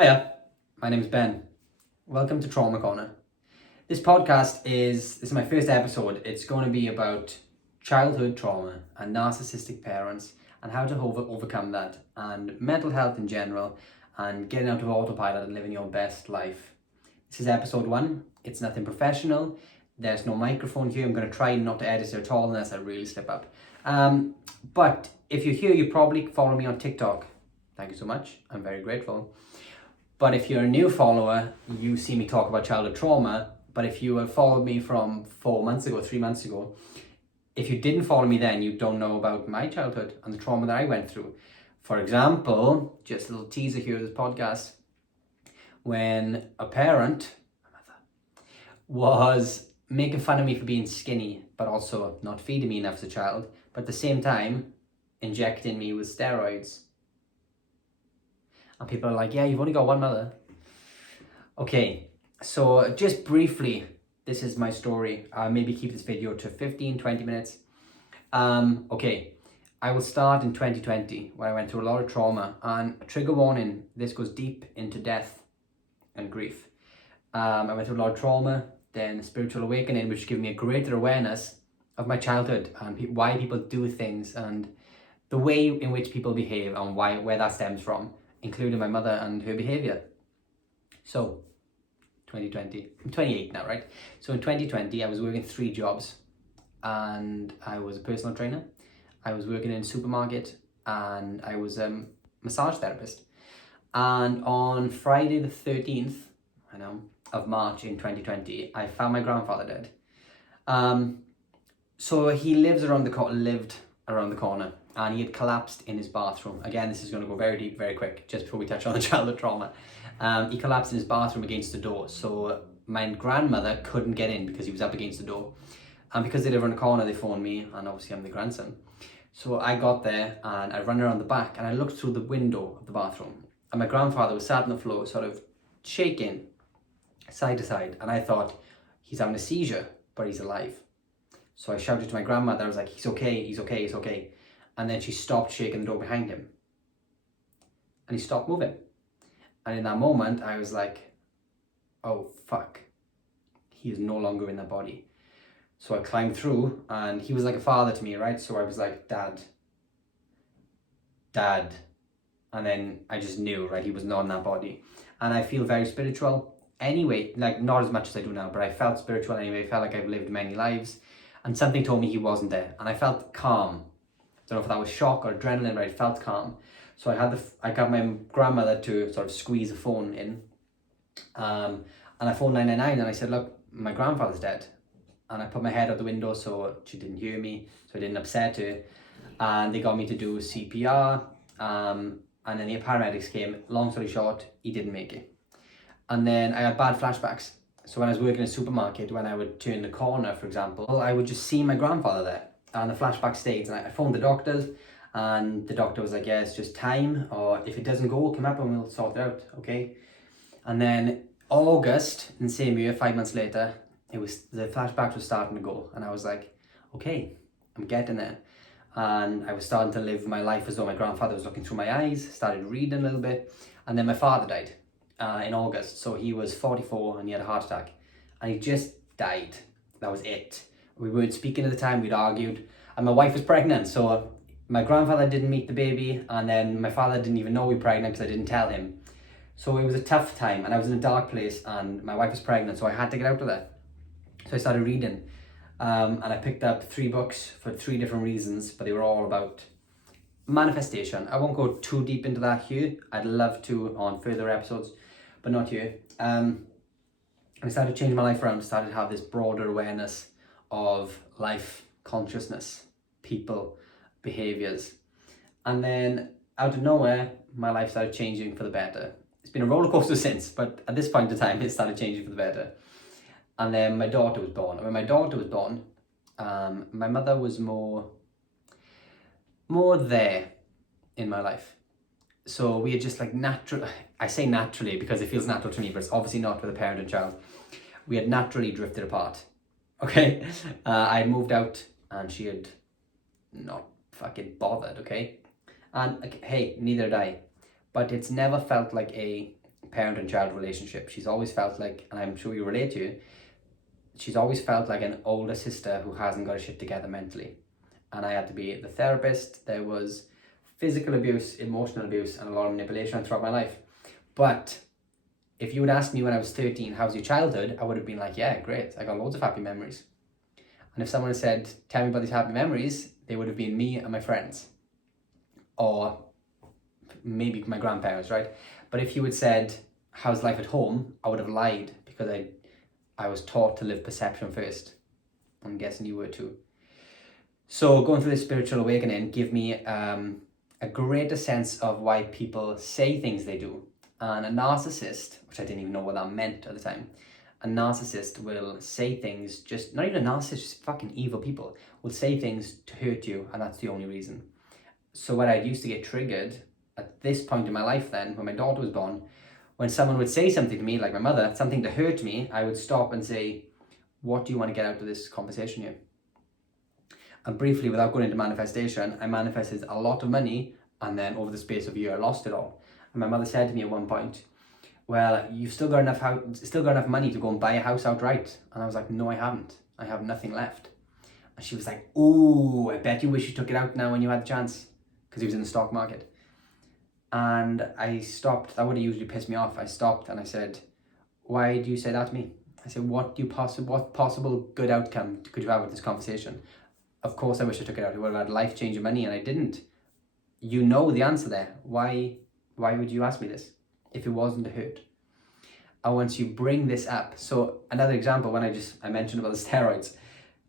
Hiya, my name's Ben. Welcome to Trauma Corner. This is my first episode. It's going to be about childhood trauma and narcissistic parents and how to overcome that and mental health in general and getting out of autopilot and living your best life. This is episode 1. It's nothing professional. There's no microphone here. I'm going to try not to edit it at all unless I really slip up. But if you're here, you probably follow me on TikTok. Thank you so much. I'm very grateful. But if you're a new follower, you see me talk about childhood trauma. But if you have followed me from 4 months ago, 3 months ago, if you didn't follow me then, you don't know about my childhood and the trauma that I went through. For example, just a little teaser here of this podcast, when a parent, my mother, was making fun of me for being skinny, but also not feeding me enough as a child, but at the same time, injecting me with steroids. And people are like, yeah, you've only got one mother. Okay, so just briefly, this is my story. I'll maybe keep this video to 15, 20 minutes. Okay, I will start in 2020 where I went through a lot of trauma, and trigger warning, this goes deep into death and grief. I went through a lot of trauma, then a spiritual awakening, which gave me a greater awareness of my childhood and why people do things and the way in which people behave and where that stems from, including my mother and her behavior. So, 2020, I'm 28 now, right? So in 2020, I was working 3 jobs and I was a personal trainer. I was working in a supermarket and I was a massage therapist. And on Friday the 13th, of March in 2020, I found my grandfather dead. So he lived around the corner, and he had collapsed in his bathroom. Again, this is going to go very deep, very quick, just before we touch on the childhood trauma. He collapsed in his bathroom against the door, so my grandmother couldn't get in because he was up against the door. And because they live around the corner, they phoned me, and obviously I'm the grandson. So I got there, and I ran around the back, and I looked through the window of the bathroom, and my grandfather was sat on the floor, sort of shaking side to side, and I thought, he's having a seizure, but he's alive. So I shouted to my grandmother, I was like, he's okay, he's okay, he's okay. And then she stopped shaking the door behind him. And he stopped moving. And in that moment, I was like, oh, fuck. He is no longer in that body. So I climbed through, and he was like a father to me, right? So I was like, Dad. And then I just knew, right, he was not in that body. And I feel very spiritual anyway, like not as much as I do now, but I felt spiritual anyway. I felt like I've lived many lives. And something told me he wasn't there. And I felt calm. I don't know if that was shock or adrenaline, but I felt calm. So I got my grandmother to sort of squeeze a phone in. And I phoned 999 and I said, look, my grandfather's dead. And I put my head out the window so she didn't hear me, so I didn't upset her. And they got me to do CPR. And then the paramedics came. Long story short, he didn't make it. And then I had bad flashbacks. So when I was working in a supermarket, when I would turn the corner, for example, I would just see my grandfather there. And the flashback stayed. And I phoned the doctors, and the doctor was like, yeah, it's just time. Or if it doesn't go, come up and we'll sort it out, okay? And then August, in the same year, 5 months later, the flashbacks were starting to go. And I was like, okay, I'm getting there. And I was starting to live my life as though my grandfather was looking through my eyes, started reading a little bit. And then my father died in August. So he was 44 and he had a heart attack. And he just died. That was it. We weren't speaking at the time, we'd argued. And my wife was pregnant, so my grandfather didn't meet the baby, and then my father didn't even know we were pregnant because I didn't tell him. So it was a tough time, and I was in a dark place, and my wife was pregnant, so I had to get out of that. So I started reading, and I picked up 3 books for 3 different reasons, but they were all about manifestation. I won't go too deep into that here. I'd love to on further episodes, but not here. I started to change my life around, started to have this broader awareness of life, consciousness, people, behaviors. And then out of nowhere, my life started changing for the better. It's been a roller coaster since, but at this point in time, it started changing for the better. And then my daughter was born. When my daughter was born, my mother was more there in my life. So we had just like I say naturally because it feels natural to me, but it's obviously not with a parent and child. We had naturally drifted apart. Okay, I had moved out and she had not fucking bothered, okay? And hey, neither did I. But it's never felt like a parent and child relationship. She's always felt like, and I'm sure you relate to, she's always felt like an older sister who hasn't got her shit together mentally. And I had to be the therapist. There was physical abuse, emotional abuse, and a lot of manipulation throughout my life. But if you would ask me when I was 13, how's your childhood? I would have been like, yeah, great. I got loads of happy memories. And if someone had said, tell me about these happy memories, they would have been me and my friends. Or maybe my grandparents, right? But if you had said, how's life at home? I would have lied, because I was taught to live perception first. I'm guessing you were too. So going through this spiritual awakening gave me a greater sense of why people say things they do. And a narcissist, which I didn't even know what that meant at the time, a narcissist will say things, just not even a narcissist, just fucking evil people will say things to hurt you, and that's the only reason. So when I used to get triggered at this point in my life, then when my daughter was born, when someone would say something to me, like my mother, something to hurt me, I would stop and say, what do you want to get out of this conversation here? And briefly, without going into manifestation, I manifested a lot of money, and then over the space of a year, I lost it all. And my mother said to me at one point, well, you've still got enough money to go and buy a house outright. And I was like, no, I haven't. I have nothing left. And she was like, ooh, I bet you wish you took it out now when you had the chance, because he was in the stock market. And I stopped. That would have usually pissed me off. I stopped and I said, why do you say that to me? I said, what possible good outcome could you have with this conversation? Of course I wish I took it out. It would have had life-changing money, and I didn't. You know the answer there. Why would you ask me this if it wasn't to hurt? And once you bring this up, so another example, when I mentioned about the steroids,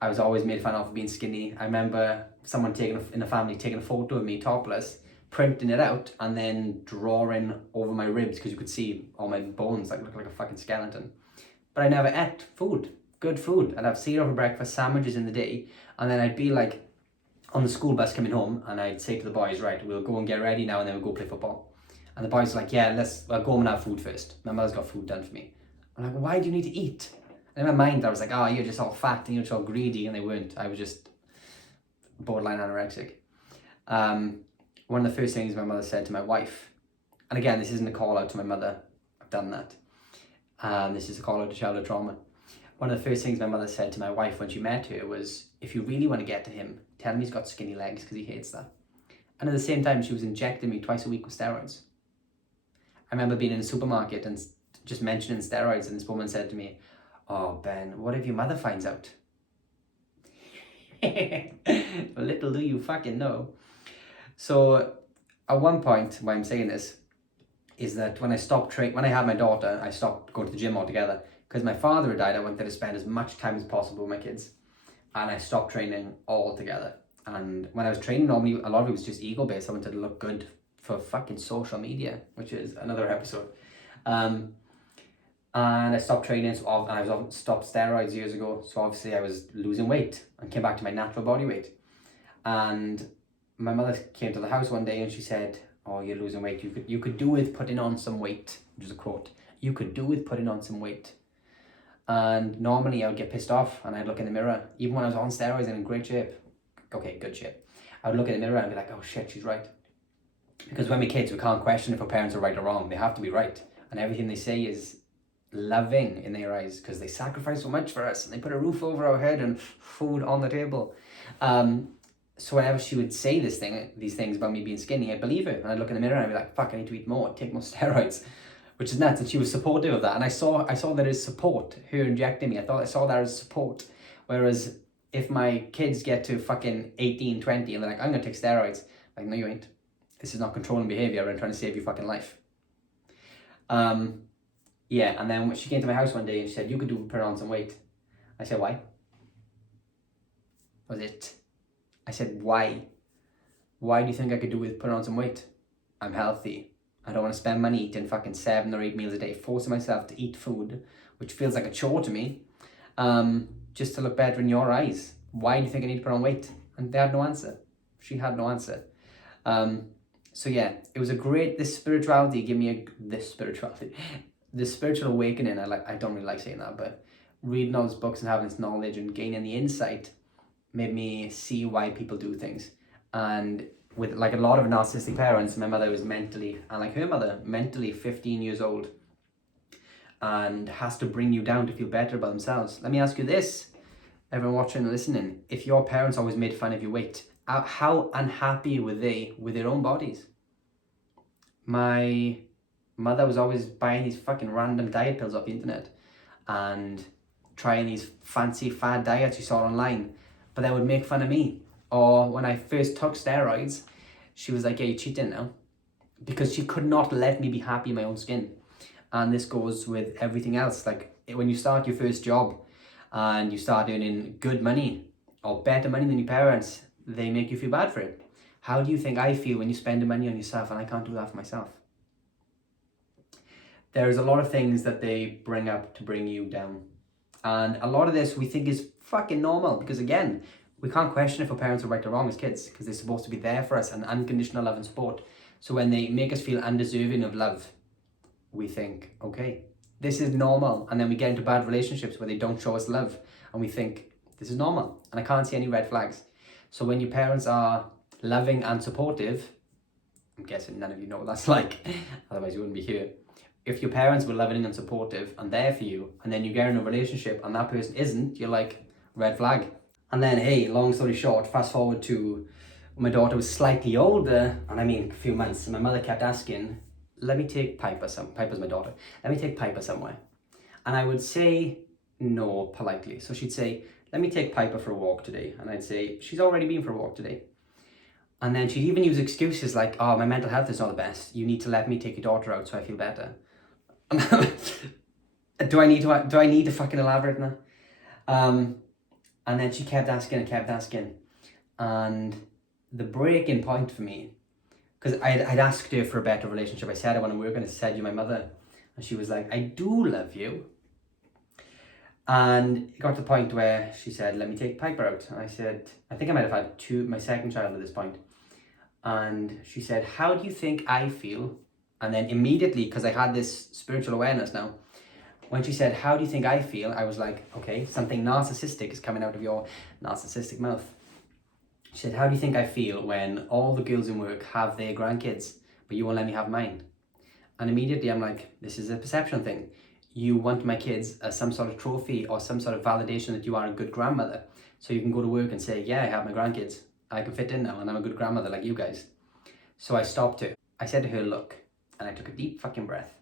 I was always made fun of for being skinny. I remember someone in the family taking a photo of me topless, printing it out, and then drawing over my ribs, because you could see all my bones like look like a fucking skeleton. But I never ate good food. I'd have cereal for breakfast, sandwiches in the day, and then I'd be like on the school bus coming home, and I'd say to the boys, right, we'll go and get ready now, and then we'll go play football. And the boys were like, yeah, I'll go home and have food first. My mother's got food done for me. I'm like, why do you need to eat? And in my mind, I was like, oh, you're just all fat and you're just all greedy, and they weren't. I was just borderline anorexic. One of the first things my mother said to my wife, and again, this isn't a call out to my mother, I've done that. This is a call out to childhood trauma. One of the first things my mother said to my wife when she met her was, if you really want to get to him, tell him he's got skinny legs, because he hates that. And at the same time, she was injecting me twice a week with steroids. I remember being in a supermarket and just mentioning steroids, and this woman said to me, oh, Ben, what if your mother finds out? Little do you fucking know. So at one point, why I'm saying this is that when I had my daughter, I stopped going to the gym altogether. Because my father had died, I wanted to spend as much time as possible with my kids. And I stopped training altogether. And when I was training, normally a lot of it was just ego-based. I wanted to look good for fucking social media, which is another episode. And I stopped training, and I stopped steroids years ago. So obviously I was losing weight and came back to my natural body weight. And my mother came to the house one day and she said, oh, you're losing weight. You could do with putting on some weight, which is a quote. You could do with putting on some weight. And normally I would get pissed off and I'd look in the mirror, even when I was on steroids and in great shape. Okay, good shape. I would look in the mirror and be like, oh shit, she's right. Because when we're kids, we can't question if our parents are right or wrong. They have to be right. And everything they say is loving in their eyes, because they sacrifice so much for us and they put a roof over our head and food on the table. So whenever she would say these things about me being skinny, I'd believe her. And I'd look in the mirror and I'd be like, fuck, I need to eat more, take more steroids. Which is nuts, and she was supportive of that. And I saw that as support, her injecting me. I saw that as support. Whereas if my kids get to fucking 18, 20, and they're like, I'm going to take steroids. Like, no, you ain't. This is not controlling behavior. I'm trying to save your fucking life. Yeah, and then she came to my house one day and she said, you could put on some weight. I said, why? Was it? I said, why? Why do you think I could do with putting on some weight? I'm healthy. I don't want to spend money eating fucking 7 or 8 meals a day, forcing myself to eat food, which feels like a chore to me, just to look better in your eyes. Why do you think I need to put on weight? And they had no answer. She had no answer. So yeah, it was this spirituality gave me the spiritual awakening. I don't really like saying that, but reading all these books and having this knowledge and gaining the insight made me see why people do things. And with like a lot of narcissistic parents, my mother was mentally, and like her mother, mentally 15 years old and has to bring you down to feel better about themselves. Let me ask you this, everyone watching and listening. If your parents always made fun of your weight, how unhappy were they with their own bodies? My mother was always buying these fucking random diet pills off the internet and trying these fancy fad diets you saw online, but they would make fun of me. Or when I first took steroids, she was like, yeah, you're cheating now. Because she could not let me be happy in my own skin. And this goes with everything else. Like when you start your first job and you start earning good money or better money than your parents, they make you feel bad for it. How do you think I feel when you spend the money on yourself and I can't do that for myself? There's a lot of things that they bring up to bring you down. And a lot of this we think is fucking normal because, again, we can't question if our parents are right or wrong as kids because they're supposed to be there for us and unconditional love and support. So when they make us feel undeserving of love, we think, okay, this is normal. And then we get into bad relationships where they don't show us love and we think, this is normal. And I can't see any red flags. So when your parents are loving and supportive, I'm guessing none of you know what that's like, otherwise you wouldn't be here. If your parents were loving and supportive and there for you, and then you get in a relationship and that person isn't, you're like, red flag. And then, hey, long story short, fast forward to when my daughter was slightly older, and I mean a few months, and my mother kept asking, let me take Piper's my daughter, let me take Piper somewhere. And I would say no politely. So she'd say, let me take Piper for a walk today. And I'd say, she's already been for a walk today. And then she'd even use excuses like, oh, my mental health is not the best. You need to let me take your daughter out so I feel better. Do I need to fucking elaborate now? And then she kept asking. And the breaking point for me, because I'd asked her for a better relationship. I said I want to work, and I said, you're my mother. And she was like, I do love you. And it got to the point where she said, let me take Piper out. And I said, I think I might have had my second child at this point. And she said, how do you think I feel? And then immediately, because I had this spiritual awareness now, when she said, how do you think I feel? I was like, okay, something narcissistic is coming out of your narcissistic mouth. She said, how do you think I feel when all the girls in work have their grandkids, but you won't let me have mine? And immediately I'm like, this is a perception thing. You want my kids as some sort of trophy or some sort of validation that you are a good grandmother. So you can go to work and say, yeah, I have my grandkids. I can fit in now and I'm a good grandmother like you guys. So I stopped her. I said to her, look, and I took a deep fucking breath.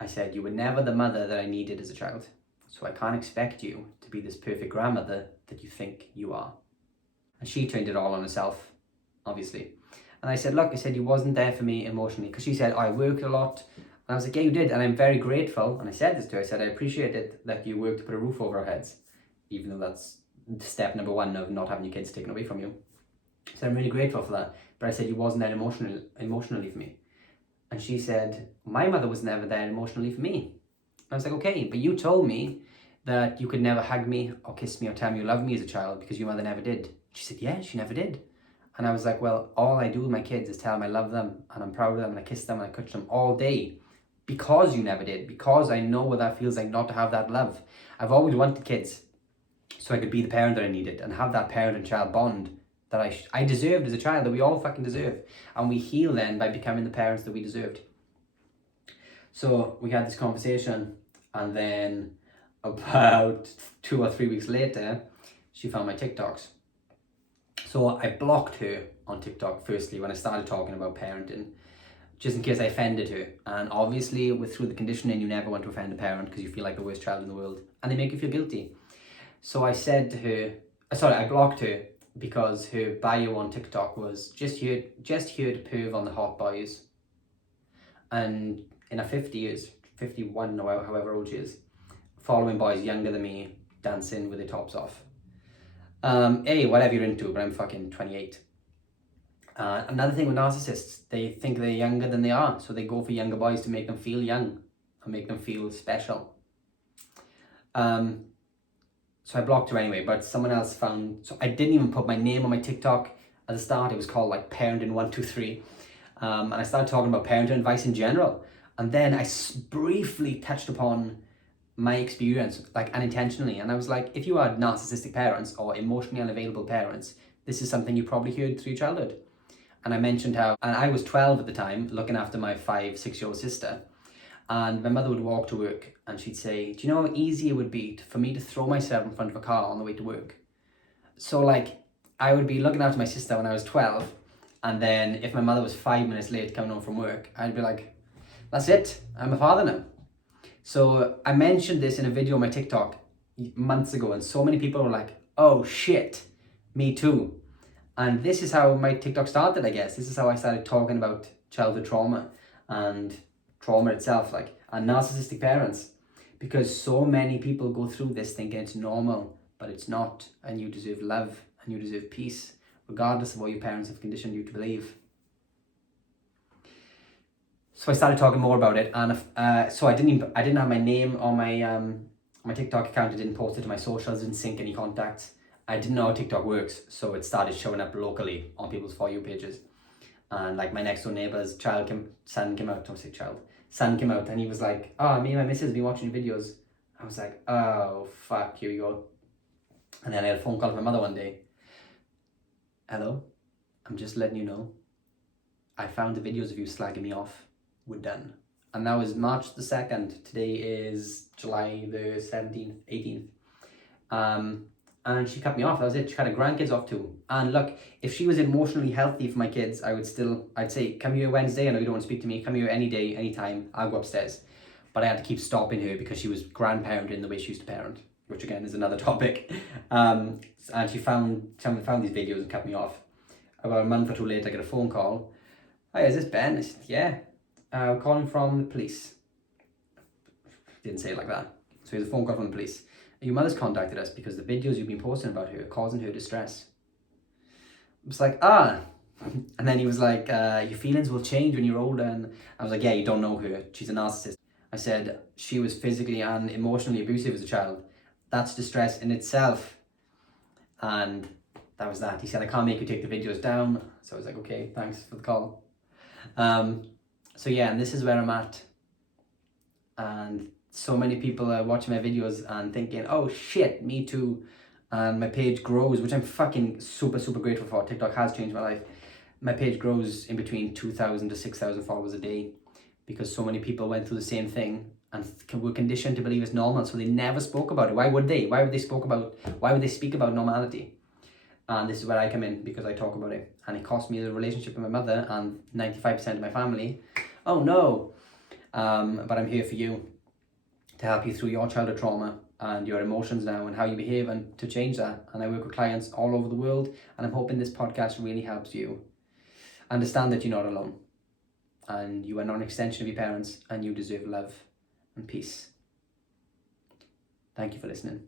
I said, you were never the mother that I needed as a child. So I can't expect you to be this perfect grandmother that you think you are. And she turned it all on herself, obviously. And I said, look, you wasn't there for me emotionally. Because she said, I worked a lot. And I was like, yeah, you did. And I'm very grateful. And I said this to her. I said, I appreciate it that you worked to put a roof over our heads. Even though that's step number one of not having your kids taken away from you. So I'm really grateful for that. But I said, you wasn't there emotionally for me. And she said, my mother was never there emotionally for me. I was like, okay, but you told me that you could never hug me or kiss me or tell me you loved me as a child because your mother never did. She said, yeah, she never did. And I was like, well, all I do with my kids is tell them I love them and I'm proud of them and I kiss them and I touch them all day because you never did, because I know what that feels like not to have that love. I've always wanted kids so I could be the parent that I needed and have that parent and child bond that I deserved as a child, that we all fucking deserve. And we heal then by becoming the parents that we deserved. So we had this conversation, and then about 2 or 3 weeks later, she found my TikToks. So I blocked her on TikTok firstly when I started talking about parenting, just in case I offended her. And obviously through the conditioning, you never want to offend a parent because you feel like the worst child in the world and they make you feel guilty. So I said to her, I blocked her because her bio on TikTok was just here to perv on the hot boys. And in her 50s, 51 or however old she is, following boys younger than me, dancing with their tops off. Hey, whatever you're into, but I'm fucking 28. Another thing with narcissists, they think they're younger than they are, so they go for younger boys to make them feel young and make them feel special. So I blocked her anyway, but someone else found, so I didn't even put my name on my TikTok at the start. It was called like Parenting 123. And I started talking about parenting advice in general. And then I briefly touched upon my experience, like unintentionally. And I was like, if you are narcissistic parents or emotionally unavailable parents, this is something you probably heard through your childhood. And I mentioned how, and I was 12 at the time, looking after my 5-6-year-old sister. And my mother would walk to work and she'd say, do you know how easy it would be for me to throw myself in front of a car on the way to work? So like, I would be looking after my sister when I was 12, and then if my mother was 5 minutes late coming home from work, I'd be like, that's it, I'm a father now. So I mentioned this in a video on my TikTok months ago, and so many people were like, oh shit, me too. And this is how my TikTok started, I guess. This is how I started talking about childhood trauma and trauma itself, like, and narcissistic parents. Because so many people go through this thinking it's normal, but it's not. And you deserve love and you deserve peace, regardless of what your parents have conditioned you to believe. So I started talking more about it, and so I didn't have my name on my TikTok account. I didn't post it to my socials, didn't sync any contacts. I didn't know how TikTok works, so it started showing up locally on people's For You pages. And like my next door neighbour's son came out, and he was like, oh, me and my missus have been watching your videos. I was like, oh, fuck, here we go. And then I had a phone call from my mother one day. Hello, I'm just letting you know, I found the videos of you slagging me off. We're done. And that was March the 2nd. Today is July the 17th, 18th. And she cut me off. That was it. She cut her grandkids off too. And look, if she was emotionally healthy for my kids, I'd say, come here Wednesday. I know you don't want to speak to me. Come here any day, anytime. I'll go upstairs. But I had to keep stopping her because she was grandparenting the way she used to parent, which again is another topic. And she found these videos and cut me off. About a month or two later, I get a phone call. Hi, is this Ben? I said, yeah. I'm calling from the police. Didn't say it like that. So here's a phone call from the police. Your mother's contacted us because the videos you've been posting about her are causing her distress. I was like, ah. And then he was like, your feelings will change when you're older. And I was like, yeah, you don't know her. She's a narcissist. I said, she was physically and emotionally abusive as a child. That's distress in itself. And that was that. He said, I can't make you take the videos down. So I was like, okay, thanks for the call. So yeah, and this is where I'm at. And so many people are watching my videos and thinking, oh shit, me too. And my page grows, which I'm fucking super, super grateful for. TikTok has changed my life. My page grows in between 2,000 to 6,000 followers a day because so many people went through the same thing and were conditioned to believe it's normal. So they never spoke about it. Why would they? Why would they speak about normality? And this is where I come in because I talk about it. And it cost me the relationship with my mother and 95% of my family. Oh no. But I'm here for you to help you through your childhood trauma and your emotions now and how you behave and to change that. And I work with clients all over the world, and I'm hoping this podcast really helps you understand that you're not alone and you are not an extension of your parents and you deserve love and peace. Thank you for listening.